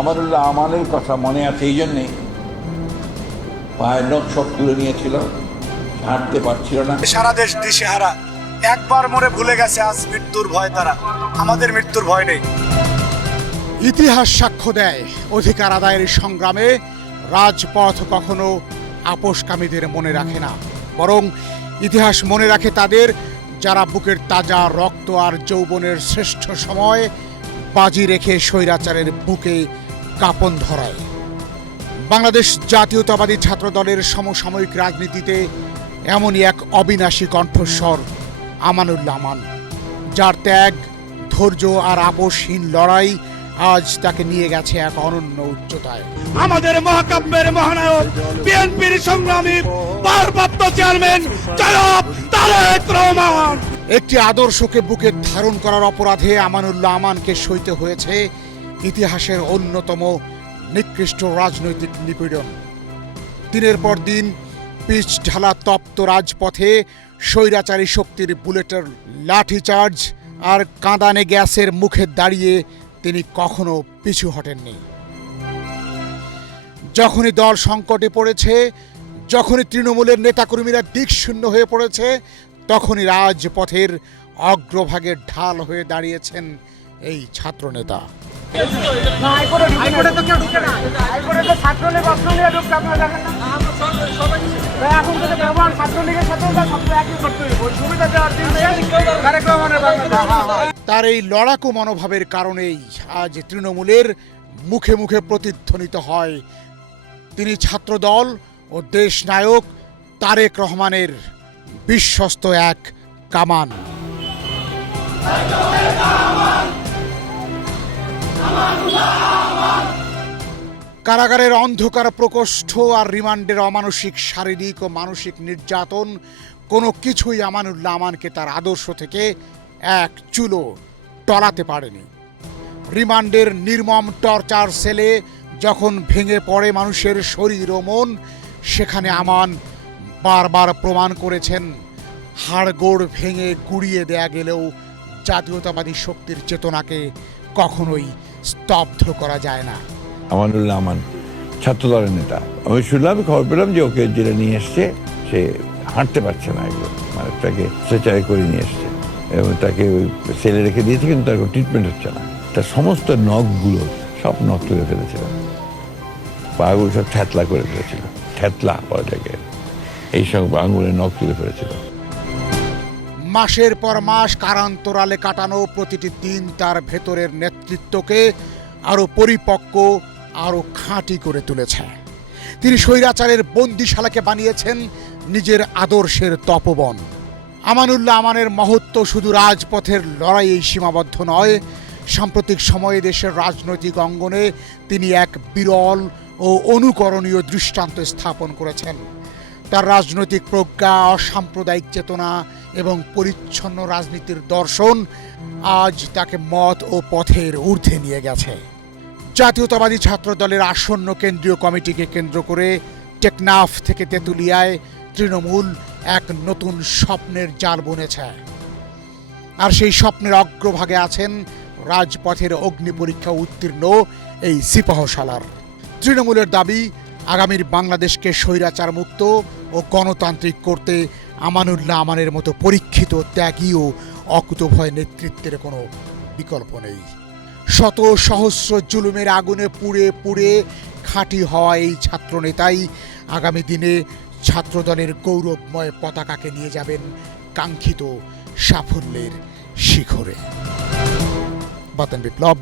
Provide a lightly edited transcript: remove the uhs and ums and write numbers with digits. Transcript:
আমানুল্লাহ আমানের কথা মনে আছে এই জন্যে পায়ের নখ সব তুলে নিয়েছিল, হাঁটতে পারছিল না। সারা দেশ দিশেহারা, একবার মনে ভুলে গেছে আজ মৃত্যুর ভয়। তারা আমাদের মৃত্যুর ভয় নেই। ইতিহাস সাক্ষ্য দেয়, অধিকার আদায়ের সংগ্রামে রাজপথ কখনো আপোষকামীদের মনে রাখে না, বরং ইতিহাস মনে রাখে তাদের যারা বুকের তাজা রক্ত আর যৌবনের শ্রেষ্ঠ সময় বাজি রেখে স্বৈরাচারের বুকে কাঁপন ধরায়। বাংলাদেশ জাতীয়তাবাদী ছাত্র দলের সমসাময়িক রাজনীতিতে এমনই এক অবিনাশী কণ্ঠস্বর আমানুল্লাহ আমান, যার ত্যাগ, ধৈর্য আর আপোষহীন লড়াই আজ তাকে নিয়ে গেছে এক অনন্য উচ্চতায়। আমাদের মহাকাব্যের মহানায়ক, বিএনপির সংগ্রামী ভারপ্রাপ্ত চেয়ারম্যান জনাব তারেক রহমান। একটি আদর্শকে বুকে ধারণ করার অপরাধে আমানুল্লাহ আমানকে সইতে হয়েছে ইতিহাসের অন্যতম নিকৃষ্ট রাজনৈতিক নিপীড়ন। দিনের পর দিন পিচ ঢালা তপ্ত রাজপথে স্বৈরাচারী শক্তির বুলেটের লাঠিচার্জ আর কাঁদানে গ্যাসের মুখে দাঁড়িয়ে তিনি কখনো পিছু হটেননি। যখনই দল সংকটে পড়েছে, যখনই তৃণমূলের নেতাকর্মীরা দিকশূন্য হয়ে পড়েছে, তখনই রাজপথের অগ্রভাগের ঢাল হয়ে দাঁড়িয়েছেন এই ছাত্রনেতা। তার এই লড়াকু মনোভাবের কারণেই আজ তৃণমূলের মুখে মুখে প্রতিধ্বনিত হয় তিনি ছাত্রদল ও দেশ নায়ক তারেক রহমানের বিশ্বস্ত এক কামান। কারাগারের অন্ধকার প্রকোষ্ঠ আর রিমান্ডের অমানসিক শারীরিক ও মানসিক নির্যাতন কোনো কিছুই আমানুল্লাহ আমানকে তার আদর্শ থেকে এক চুলো টলাতে পারেনি। রিমান্ডের নির্মম টর্চার সেলে যখন ভেঙে পড়ে মানুষের শরীর ও মন, সেখানে আমান বারবার প্রমাণ করেছেন হাড়গোড় ভেঙে গুড়িয়ে দেয়া গেলেও জাতীয়তাবাদী শক্তির চেতনাকে কখনোই স্তব্ধ করা যায় না। আমানুল্লাহ আমান ছাত্রদলের নেতা, আমি শুনলাম, খবর পেলাম যে ওকে জেলে নিয়ে এসছে, সে হাঁটতে পারছে না, একদম মানে তাকে স্ট্রেচারে করে নিয়ে এসছে এবং তাকে ওই সেলে রেখে দিয়েছে, কিন্তু তার কোনো ট্রিটমেন্ট হচ্ছে না। তার সমস্ত নখগুলো সব নখ তুলে ফেলেছিল, পাগুলো সব থ্যাতলা করে ফেলেছিল, থ্যাতলা বলা যায়, এইসব আঙুলের নখ তুলে ফেলেছিল। মাসের পর মাস কারান্তরালে কাটানো প্রতিটি দিন তার ভেতরের নেতৃত্বকে আরো পরিপক্ক, আরো খাঁটি করে তুলেছে। তিনি স্বৈরাচারের বন্দিশালাকে বানিয়েছেন নিজের আদর্শের তপবন। আমানুল্লাহ আমানের মহত্ব শুধু রাজপথের লড়াইয়েই সীমাবদ্ধ নয়, সাম্প্রতিক সময়ে দেশের রাজনৈতিক অঙ্গনে তিনি এক বিরল ও অনুকরণীয় দৃষ্টান্ত স্থাপন করেছেন। তার রাজনৈতিক প্রজ্ঞা, অসাম্প্রদায়িক চেতনা এবং পরিচ্ছন্ন রাজনীতির দর্শন আজ তাকে মত ও পথের ঊর্ধ্বে নিয়ে গেছে। জাতীয়তাবাদী ছাত্র দলের আসন্ন কেন্দ্রীয় কমিটিকে কেন্দ্র করে টেকনাফ থেকে তেঁতুলিয়ায় তৃণমূল এক নতুন স্বপ্নের জাল বুনেছে, আর সেই স্বপ্নের অগ্রভাগে আছেন রাজপথের অগ্নি পরীক্ষা উত্তীর্ণ এই সিপাহসালার। তৃণমূলের দাবি, আগামীর বাংলাদেশকে স্বৈরাচার মুক্ত ও গণতান্ত্রিক করতে আমানুল্লাহ আমানের মতো পরীক্ষিত, ত্যাগী ও অকুতভয় নেতৃত্বের কোনো বিকল্প নেই। শত সহস্র জুলুমের আগুনে পুড়ে পুড়ে খাঁটি হওয়া এই ছাত্রনেতাই আগামী দিনে ছাত্রদলের গৌরবময় পতাকাকে নিয়ে যাবেন কাঙ্ক্ষিত সাফল্যের শিখরে। বাতেন বিপ্লব,